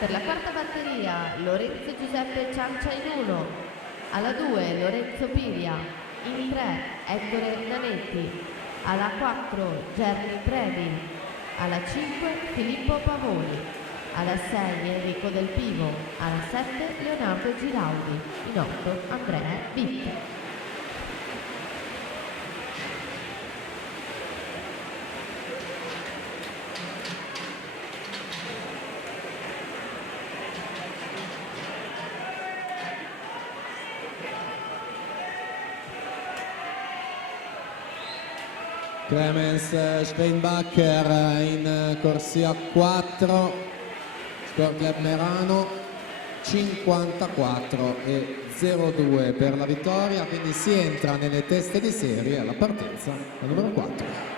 Per la quarta batteria Lorenzo Giuseppe Ciancia in 1, alla 2 Lorenzo Piria, in 3 Ettore Nanetti, alla 4 Gerry Trevi, alla 5 Filippo Pavoni, alla 6 Enrico Del Pivo, alla 7 Leonardo Giraudi, in 8 Andrea Vitti. Clemens Steinbacher in corsia 4, Sport Club Merano 54,02 per la vittoria, quindi si entra nelle teste di serie alla partenza, la numero 4.